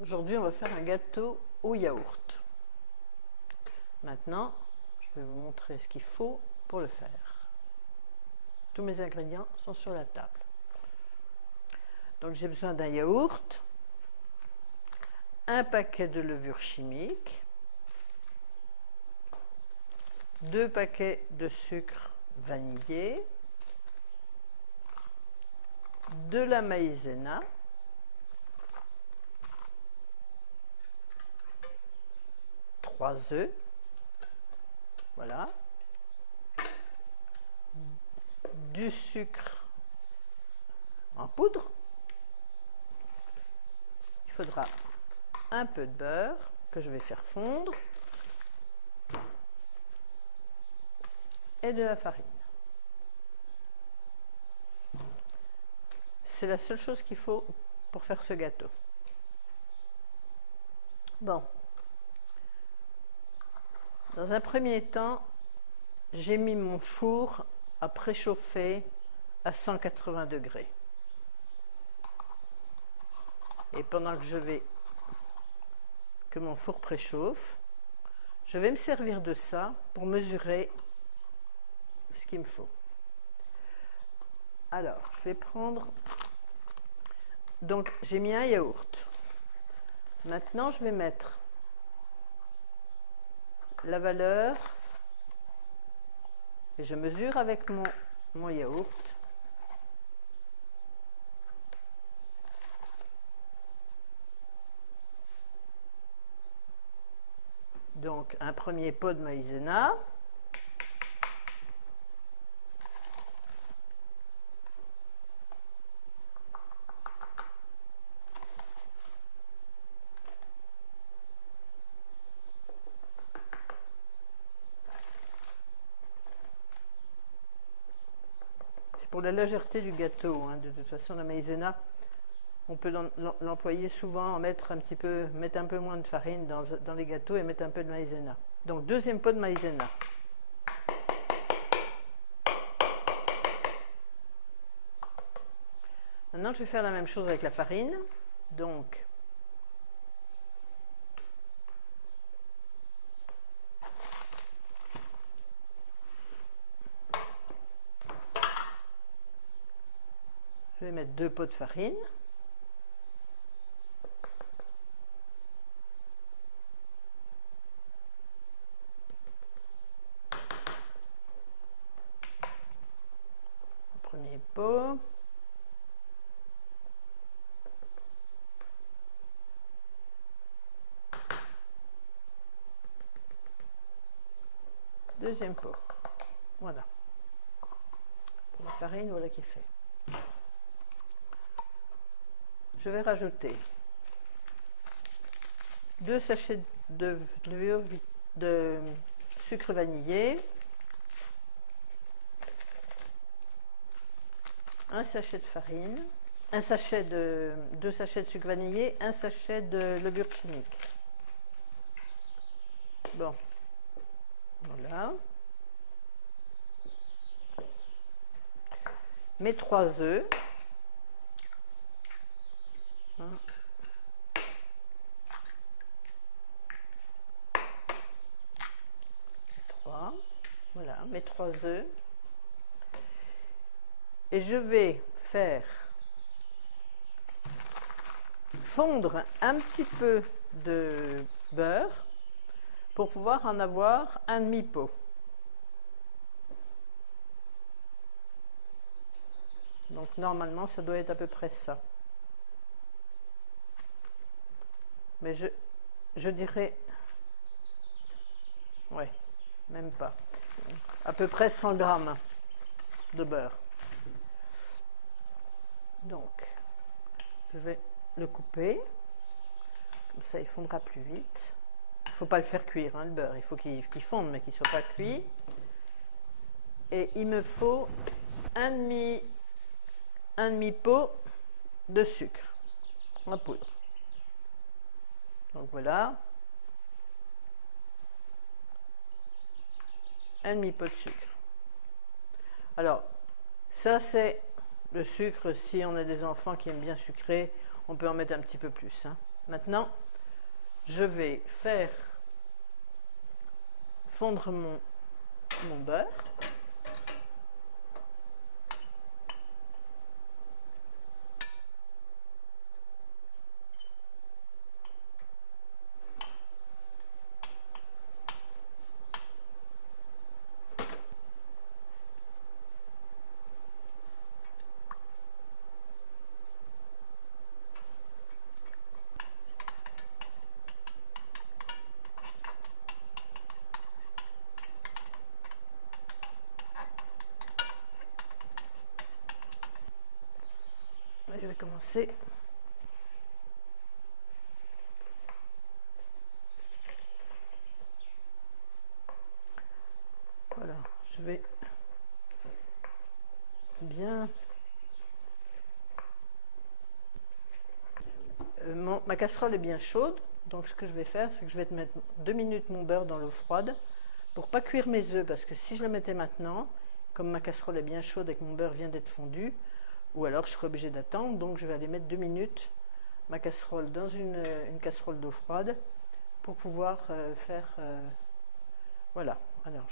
Aujourd'hui, on va faire un gâteau au yaourt. Maintenant, je vais vous montrer ce qu'il faut pour le faire. Tous mes ingrédients sont sur la table. Donc j'ai besoin d'un yaourt, un paquet de levure chimique, 2 paquets de sucre vanillé, de la maïzena, trois œufs, voilà, du sucre en poudre, il faudra un peu de beurre que je vais faire fondre et de la farine. C'est la seule chose qu'il faut pour faire ce gâteau. Bon. Dans un premier temps, j'ai mis mon four à préchauffer à 180 degrés. Et pendant que mon four préchauffe, je vais me servir de ça pour mesurer ce qu'il me faut. Alors, je vais prendre... Donc, j'ai mis un yaourt. Maintenant, je vais mettre la valeur et je mesure avec mon yaourt. Donc, un premier pot de maïzena. Pour la légèreté du gâteau, hein. De toute façon, la maïzena, on peut l'employer souvent, mettre un peu moins de farine dans les gâteaux et mettre un peu de maïzena. Donc, deuxième pot de maïzena. Maintenant, je vais faire la même chose avec la farine. Donc, je vais mettre 2 pots de farine. Premier pot. Deuxième pot. Voilà. Pour la farine, voilà qui est fait. Je vais rajouter 2 sachets de sucre vanillé, un sachet de farine, 2 sachets de sucre vanillé, un sachet de levure chimique. Bon, voilà. Mes 3 œufs. 3, voilà, mes 3 œufs. Et je vais faire fondre un petit peu de beurre pour pouvoir en avoir un demi-pot. Donc normalement, ça doit être à peu près ça. Mais je dirais, ouais, même pas, à peu près 100 grammes de beurre. Donc, je vais le couper, comme ça il fondra plus vite. Il ne faut pas le faire cuire, hein, le beurre, il faut qu'il fonde, mais qu'il ne soit pas cuit. Et il me faut un demi-pot de sucre en poudre. Donc voilà, un demi-pot de sucre. Alors, ça c'est le sucre. Si on a des enfants qui aiment bien sucré, on peut en mettre un petit peu plus, hein. Maintenant, je vais faire fondre mon beurre. Je vais commencer. Voilà, je vais bien. Ma casserole est bien chaude, donc ce que je vais faire, c'est que je vais mettre 2 minutes mon beurre dans l'eau froide pour pas cuire mes œufs, parce que si je le mettais maintenant, comme ma casserole est bien chaude et que mon beurre vient d'être fondu, ou alors je serai obligée d'attendre, donc je vais aller mettre 2 minutes ma casserole dans une casserole d'eau froide pour pouvoir faire voilà. Alors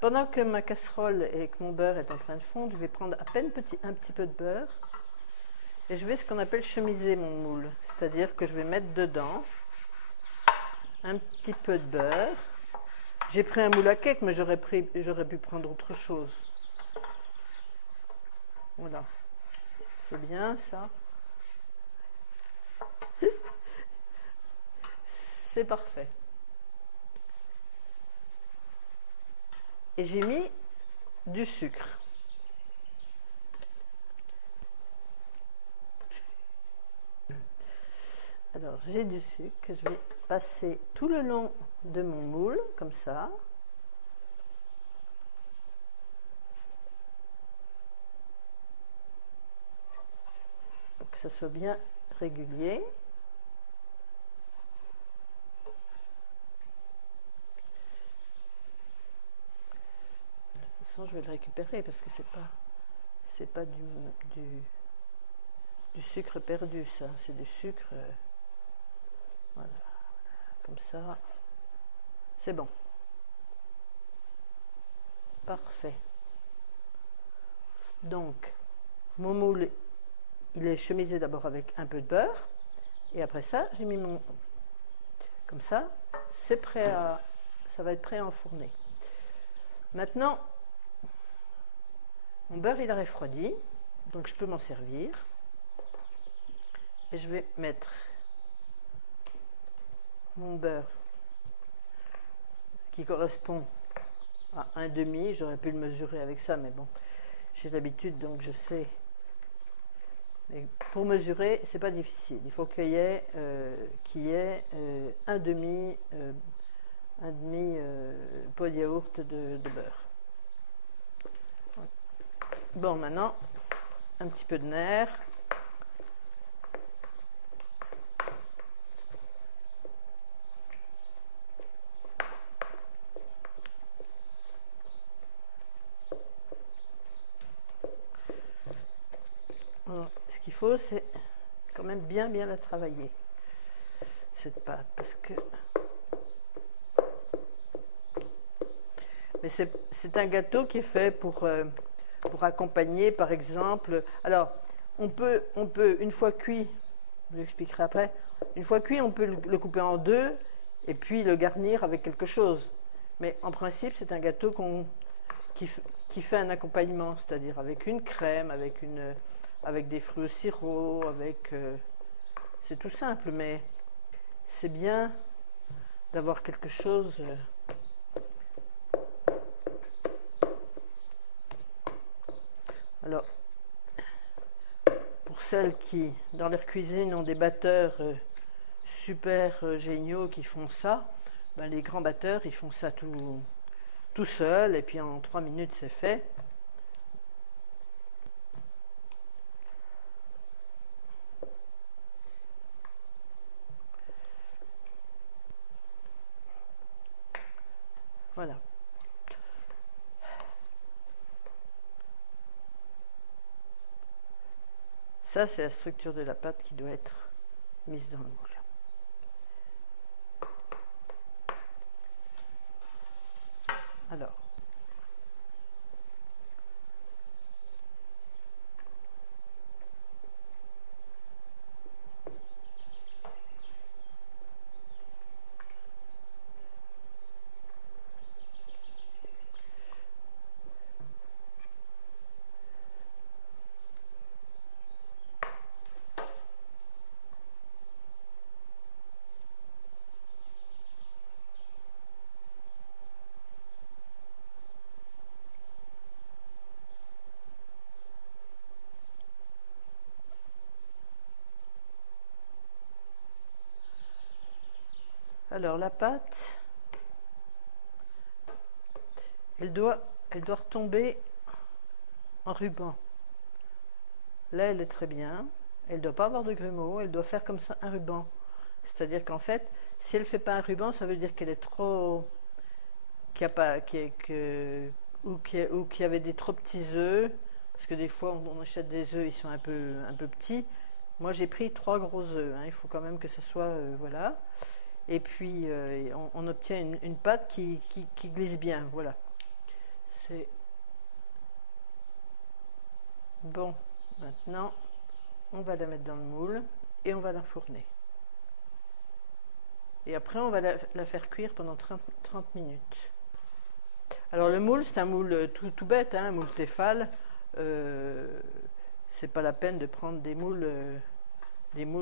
pendant que ma casserole et que mon beurre est en train de fondre, je vais prendre à peine un petit peu de beurre et je vais ce qu'on appelle chemiser mon moule, c'est-à-dire que je vais mettre dedans un petit peu de beurre. J'ai pris un moule à cake, mais j'aurais pu prendre autre chose. Voilà, c'est bien ça. C'est parfait. Et j'ai mis du sucre. Alors j'ai du sucre que je vais passer tout le long de mon moule, comme ça. Pour que ça soit bien régulier. De toute façon, je vais le récupérer parce que c'est pas du sucre perdu, ça. C'est du sucre. Voilà, comme ça. C'est bon. Parfait. Donc, mon moule, il est chemisé d'abord avec un peu de beurre. Et après ça, j'ai mis mon... Comme ça, c'est prêt à... Ça va être prêt à enfourner. Maintenant, mon beurre, il a refroidi. Donc, je peux m'en servir. Et je vais mettre mon beurre qui correspond à 1,5. J'aurais pu le mesurer avec ça, mais bon, j'ai l'habitude, donc je sais. Et pour mesurer, c'est pas difficile. Il faut qu'il y ait, un demi pot de yaourt de beurre. Bon, maintenant, un petit peu de nerf. Alors, ce qu'il faut, c'est quand même bien la travailler, cette pâte, parce que... Mais c'est un gâteau qui est fait pour accompagner, par exemple... Alors, on peut, une fois cuit, je vous expliquerai après, une fois cuit, on peut le couper en deux et puis le garnir avec quelque chose. Mais en principe, c'est un gâteau qui fait un accompagnement, c'est-à-dire avec une crème, avec des fruits au sirop, c'est tout simple, mais c'est bien d'avoir quelque chose... Alors, pour celles qui, dans leur cuisine, ont des batteurs super géniaux qui font ça, ben les grands batteurs, ils font ça tout seuls, et puis en 3 minutes, c'est fait. Voilà. Ça, c'est la structure de la pâte qui doit être mise dans le moule. Alors, la pâte, elle doit retomber en ruban. Là, elle est très bien. Elle ne doit pas avoir de grumeaux. Elle doit faire comme ça un ruban. C'est-à-dire qu'en fait, si elle ne fait pas un ruban, ça veut dire qu'elle est trop... qu'il y avait des trop petits œufs. Parce que des fois, on achète des œufs, ils sont un peu petits. Moi, j'ai pris 3 gros œufs. Hein. Il faut quand même que ce soit... voilà. Et puis, on obtient une pâte qui glisse bien. Voilà. C'est... Bon, maintenant, on va la mettre dans le moule et on va l'enfourner. Et après, on va la faire cuire pendant 30 minutes. Alors, le moule, c'est un moule tout bête, hein, un moule Tefal. C'est pas la peine de prendre des moules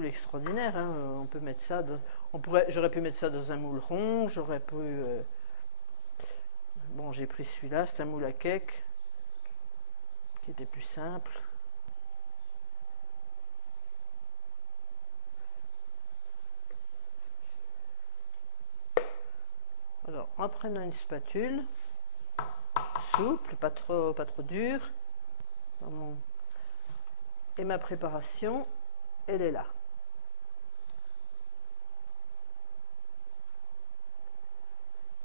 extraordinaires. Hein. On peut mettre ça. J'aurais pu mettre ça dans un moule rond. J'aurais pu. Bon, j'ai pris celui-là. C'est un moule à cake qui était plus simple. Alors, en prenant une spatule souple, pas trop dure, et ma préparation, elle est là.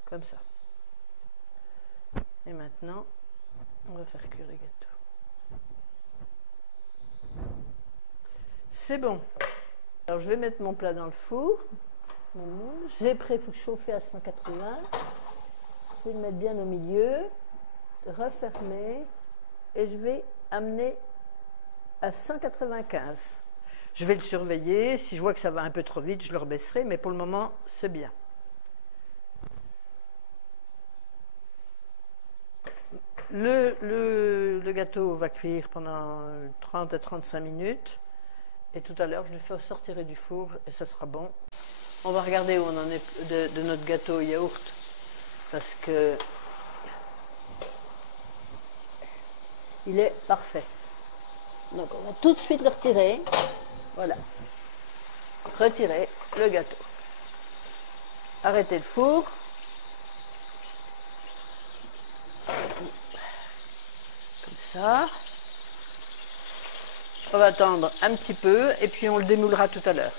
Comme ça. Et maintenant, on va faire cuire les gâteaux. C'est bon. Alors, je vais mettre mon plat dans le four. Mon moule. J'ai préchauffé à 180. Je vais le mettre bien au milieu. Refermer. Et je vais amener à 195. Je vais le surveiller. Si je vois que ça va un peu trop vite, je le rebaisserai. Mais pour le moment, c'est bien. Le gâteau va cuire pendant 30 à 35 minutes. Et tout à l'heure, je le fais sortir du four et ça sera bon. On va regarder où on en est de notre gâteau au yaourt. Parce que il est parfait. Donc on va tout de suite le retirer. Voilà. Retirer le gâteau. Arrêtez le four. Comme ça. On va attendre un petit peu et puis on le démoulera tout à l'heure.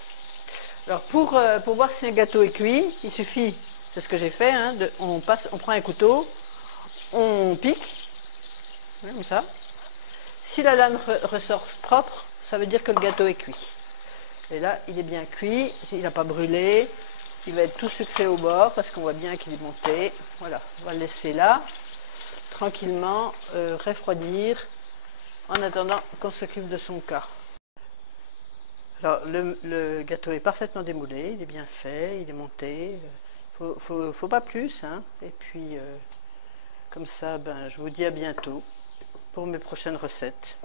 Alors pour voir si un gâteau est cuit, il suffit, c'est ce que j'ai fait, hein, on prend un couteau, on pique, comme ça. Si la lame ressort propre, ça veut dire que le gâteau est cuit. Et là, il est bien cuit, il n'a pas brûlé, il va être tout sucré au bord parce qu'on voit bien qu'il est monté. Voilà, on va le laisser là, tranquillement, refroidir, en attendant qu'on s'occupe de son cas. Alors, le gâteau est parfaitement démoulé, il est bien fait, il est monté. Faut pas plus. Hein. Et puis, comme ça, je vous dis à bientôt pour mes prochaines recettes.